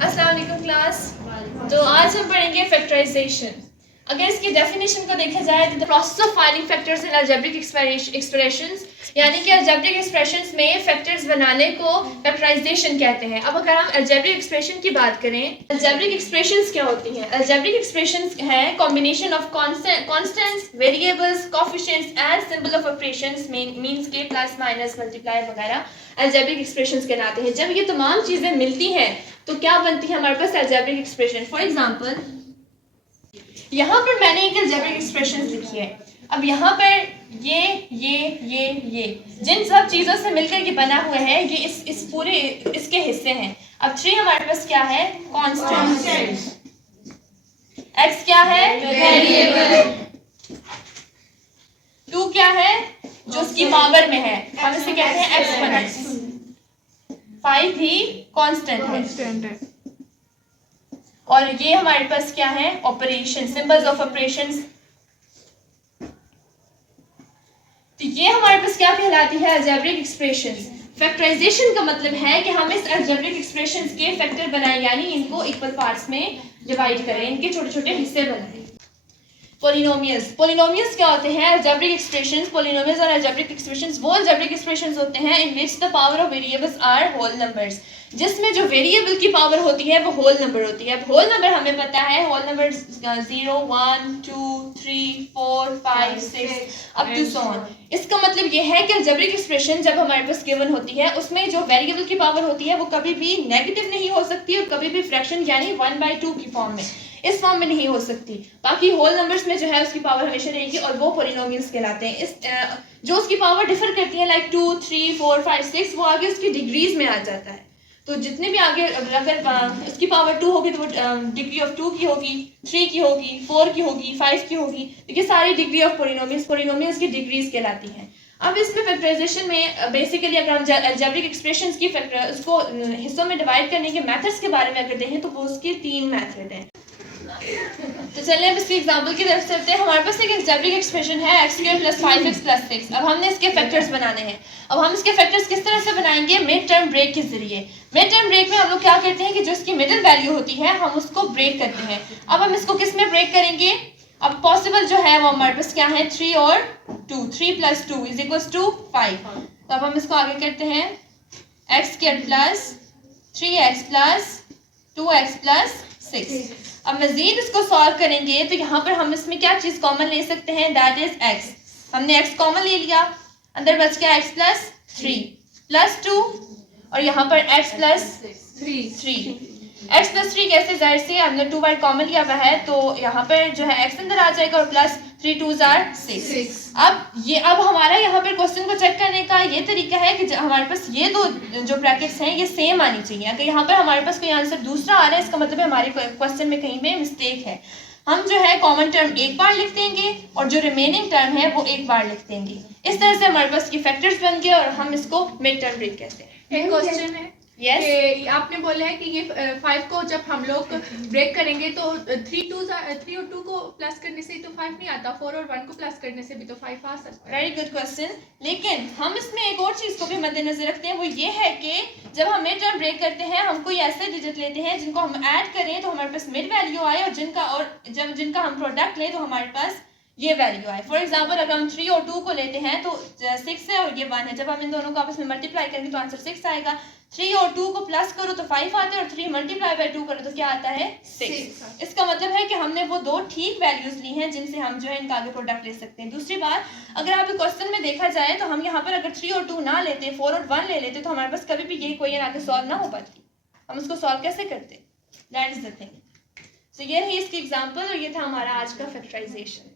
अस्सलाम वालेकुम क्लास। तो आज हम पढ़ेंगे फैक्टराइजेशन। अगर इसकी डेफिनेशन को देखा जाए तो the process of finding factors in algebraic expressions, यानी कि अलजेब्रिक एक्सप्रेशंस में फैक्टर्स बनाने को फैक्टराइजेशन कहते हैं। अब अगर हम अलजेब्रिक एक्सप्रेशन की बात करें, अलजेब्रिक एक्सप्रेशंस क्या होती हैं? अलजेब्रिक एक्सप्रेशंस है combination of constants, variables, coefficients as symbol of operations, means के प्लस माइनस मल्टीप्लाई वगैरह अलजेब्रिक एक्सप्रेशंस कहलाते हैं। जब ये तमाम चीज़ें मिलती हैं तो क्या बनती है हमारे पास अलजेब्रिक एक्सप्रेशन। फॉर एग्जांपल यहाँ पर मैंने एक अलजेब्रिक एक्सप्रेशन लिखी है। अब यहाँ पर ये जिन सब चीज़ों से मिलकर ये बना हुआ है, ये इस पूरे इसके हिस्से हैं। अब 3 हमारे पास क्या है? कांस्टेंट। x क्या है? वेरिएबल। 2 क्या है? जो उसकी पावर में है, हम इसे कहते हैं एक्सपोनेंट। 5 भी कांस्टेंट है। और ये हमारे पास क्या है? Operation, symbols of operations. तो ये हमारे पास क्या कहलाती है? Algebraic expressions. फैक्टराइजेशन का मतलब है कि हम इस अलजेब्रिक एक्सप्रेशंस के फैक्टर बनाएं, यानी इनको इक्वल पार्ट्स में डिवाइड करें, इनके छोटे छोटे हिस्से बनाएं। पोलिनोमियल्स क्या होते हैं? Algebraic expressions. पोलिनोमियल्स और अलजेब्रिक एक्सप्रेशंस वो अलजेब्रिक एक्सप्रेशंस होते हैं in which the power of variables are whole numbers, जिसमें जो वेरिएबल की पावर होती है वो होल नंबर होती है। अब होल नंबर हमें पता है, whole number 0, 1, 2, 3, 4, 5, 6 up to so on. इसका मतलब ये है कि अलजेब्रिक एक्सप्रेशन जब हमारे पास गिवन होती है, उसमें जो वेरिएबल की पावर होती है वो कभी भी नेगेटिव नहीं हो सकती और कभी भी फ्रैक्शन यानी 1/2 की फॉर्म में, इस फॉर्म में नहीं हो सकती। बाकी होल नंबर्स में जो है उसकी पावर हमेशा रहेगी और वो पोलिनोमियल्स कहलाते हैं। इस जो उसकी पावर डिफर करती है, लाइक 2, 3, 4, 5, 6, वो आगे उसकी डिग्रीज में आ जाता है। तो जितने भी आगे अगर इसकी पावर 2 होगी तो वो डिग्री ऑफ 2 की होगी, 3 की होगी, 4 की होगी, 5 की होगी। ये सारी डिग्री ऑफ पोलिनोमियल्स की डिग्रीज कहलाती हैं। अब इसमें फैक्टराइजेशन में बेसिकली अगर हम अलजेब्रिक एक्सप्रेशंस की उसको हिस्सों में डिवाइड करने के मेथड्स के बारे में अगर देखें तो वो उसके 3 मेथड हैं। तो चलिए अब इसके एग्जांपल की तरफ चलते हैं। हमारे पास एक अलजेब्रिक एक्सप्रेशन है x² + 5x + 6। अब हमने इसके फैक्टर्स बनाने हैं। अब हम इसके फैक्टर्स किस तरह से बनाएंगे? मिड टर्म ब्रेक के जरिए। मिड टर्म ब्रेक में हम लोग क्या करते हैं कि जो इसकी मिडिल वैल्यू होती है हम उसको ब्रेक करते हैं। अब हम इसको किस में ब्रेक करेंगे? अब पॉसिबल जो है वो हमारे पास क्या है? 3 और 2। 3 + 2 = 5। तो अब हम इसको आगे करते हैं, x² + 3x + 2x + 6। अब मजीद इसको सॉल्व करेंगे तो यहाँ पर हम इसमें क्या चीज़ कॉमन ले सकते हैं? That is x। हमने x कॉमन ले लिया, अंदर बच गया x + 3 + 2 और यहाँ पर x + 3। x + 3 कैसे? जाहिर से हमने 2 बार कॉमन लिया हुआ है तो यहाँ पर जो है x अंदर आ जाएगा और +3 2s are 6। अब हमारा यहाँ पर क्वेश्चन को चेक करने का ये तरीका है कि हमारे पास ये दो जो ब्रैकेट्स हैं ये सेम आनी चाहिए। अगर यहाँ पर हमारे पास कोई आंसर दूसरा आ रहा है, इसका मतलब है हमारे क्वेश्चन में कहीं पे मिस्टेक है। हम जो है कॉमन टर्म एक बार लिख देंगे और जो रिमेनिंग टर्म है वो एक बार लिख देंगे। इस तरह से हमारे पास ये फैक्टर्स बन गए और हम इसको मिड टर्म ब्रेक कहते हैं। एक क्वेश्चन है। Yes. आपने बोला है कि ये 5 को जब हम लोग ब्रेक करेंगे तो 3 और 2 को प्लस करने से तो 5 नहीं आता, 4 और 1 को प्लस करने से भी तो 5 आ सकता है। Very good question. लेकिन हम इसमें एक और चीज़ को भी मद्देनजर रखते हैं, वो ये है कि जब हम मिड टर्म ब्रेक करते हैं हम कोई ऐसे डिजिट लेते हैं जिनको हम ऐड करें तो हमारे पास मिड वैल्यू आए और जब जिनका हम प्रोडक्ट लें तो हमारे पास ये वैल्यू आए। फॉर एग्जाम्पल अगर हम 3 और 2 को लेते हैं तो 6 है और ये 1 है। जब हम इन दोनों को आपस में मल्टीप्लाई करेंगे तो आंसर 6 आएगा। 3 और 2 को प्लस करो तो 5 आता है और 3 × 2 करो तो क्या आता है? 6। इसका मतलब है कि हमने वो दो ठीक वैल्यूज ली हैं जिनसे हम जो है इनका आगे प्रोडक्ट ले सकते हैं। दूसरी बात, अगर आप क्वेश्चन में देखा जाए तो हम यहाँ पर अगर 3 और 2 ना लेते, 4 और 1 ले लेते तो हमारे पास कभी भी ये क्वेश्चन आगे सॉल्व ना हो पाती। हम उसको सॉल्व कैसे करते? That is the thing. So ये है इसकी एग्जाम्पल और ये था हमारा आज का फैक्टराइजेशन।